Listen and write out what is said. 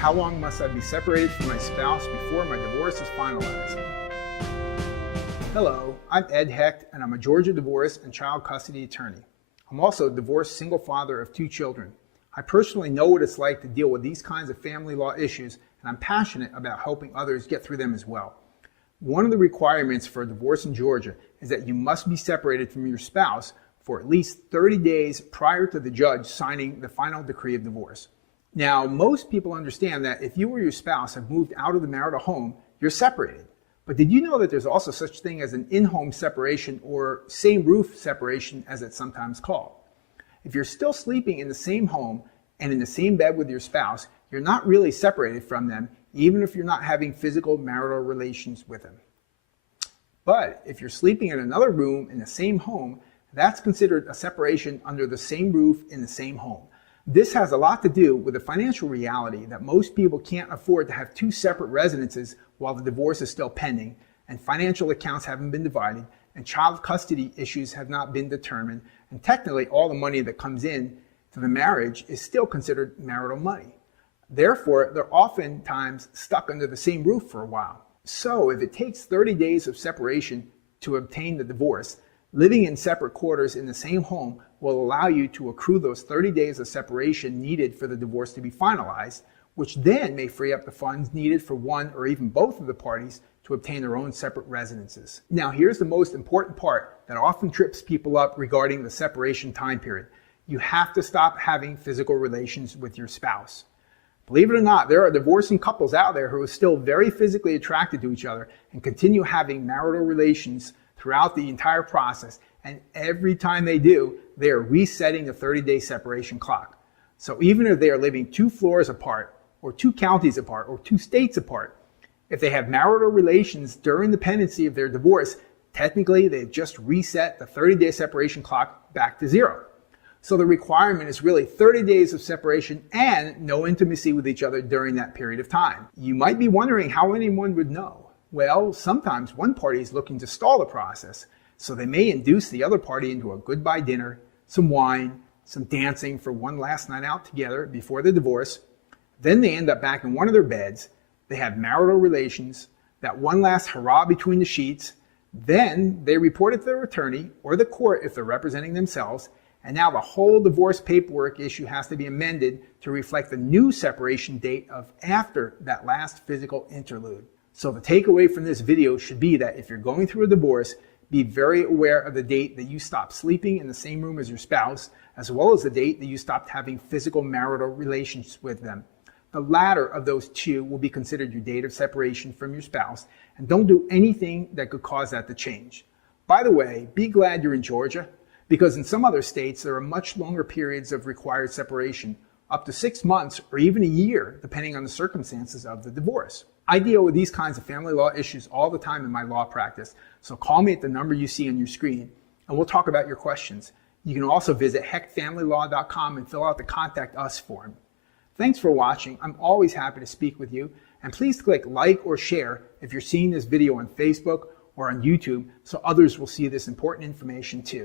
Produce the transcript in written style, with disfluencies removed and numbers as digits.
How long must I be separated from my spouse before my divorce is finalized? Hello, I'm Ed Hecht, and I'm a Georgia divorce and child custody attorney. I'm also a divorced single father of 2 children. I personally know what it's like to deal with these kinds of family law issues, and I'm passionate about helping others get through them as well. One of the requirements for a divorce in Georgia is that you must be separated from your spouse for at least 30 days prior to the judge signing the final decree of divorce. Now, most people understand that if you or your spouse have moved out of the marital home, you're separated. But did you know that there's also such thing as an in-home separation, or same roof separation as it's sometimes called? If you're still sleeping in the same home and in the same bed with your spouse, you're not really separated from them, even if you're not having physical marital relations with them. But if you're sleeping in another room in the same home, that's considered a separation under the same roof in the same home. This has a lot to do with the financial reality that most people can't afford to have 2 separate residences while the divorce is still pending, and financial accounts haven't been divided, and child custody issues have not been determined, and technically all the money that comes in to the marriage is still considered marital money. Therefore, they're oftentimes stuck under the same roof for a while. So if it takes 30 days of separation to obtain the divorce, living in separate quarters in the same home will allow you to accrue those 30 days of separation needed for the divorce to be finalized, which then may free up the funds needed for one or even both of the parties to obtain their own separate residences. Now, here's the most important part that often trips people up regarding the separation time period. You have to stop having physical relations with your spouse. Believe it or not, there are divorcing couples out there who are still very physically attracted to each other and continue having marital relations throughout the entire process, and every time they do, they are resetting the 30-day separation clock. So even if they are living 2 floors apart, or 2 counties apart, or 2 states apart, if they have marital relations during the pendency of their divorce, technically they've just reset the 30-day separation clock back to 0. So the requirement is really 30 days of separation and no intimacy with each other during that period of time. You might be wondering how anyone would know. Well, sometimes one party is looking to stall the process, so they may induce the other party into a goodbye dinner, some wine, some dancing for one last night out together before the divorce. Then they end up back in one of their beds. They have marital relations, that one last hurrah between the sheets. Then they report it to their attorney or the court if they're representing themselves, and now the whole divorce paperwork issue has to be amended to reflect the new separation date of after that last physical interlude. So the takeaway from this video should be that if you're going through a divorce, be very aware of the date that you stopped sleeping in the same room as your spouse, as well as the date that you stopped having physical marital relations with them. The latter of those 2 will be considered your date of separation from your spouse, and don't do anything that could cause that to change. By the way, be glad you're in Georgia, because in some other states there are much longer periods of required separation, up to 6 months or even a year, depending on the circumstances of the divorce. I deal with these kinds of family law issues all the time in my law practice, so call me at the number you see on your screen, and we'll talk about your questions. You can also visit hechtfamilylaw.com and fill out the Contact Us form. Thanks for watching. I'm always happy to speak with you, and please click like or share if you're seeing this video on Facebook or on YouTube, so others will see this important information too.